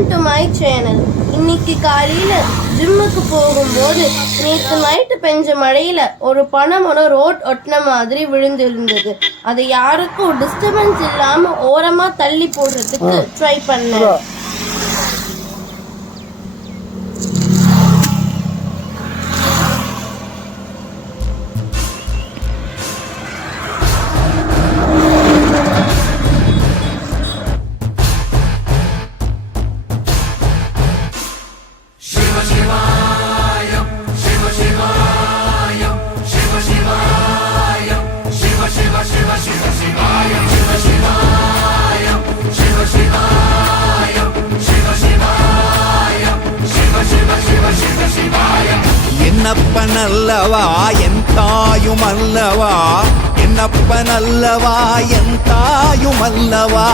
Welcome to my channel. இன்னைக்கு காலையில ஜிம்முக்கு போகும்போது நேற்று நைட்டு பெஞ்ச மழையில ஒரு பனைமரம் ரோட் ஒட்டின மாதிரி விழுந்திருந்தது. அதை யாருக்கும் டிஸ்டர்பன்ஸ் இல்லாம ஓரமா தள்ளி போடுறதுக்கு ட்ரை பண்ணேன். என்னப்பனல்லவா என் தாயுமல்லவா, என்னப்பனல்லவா என் தாயுமல்லவா,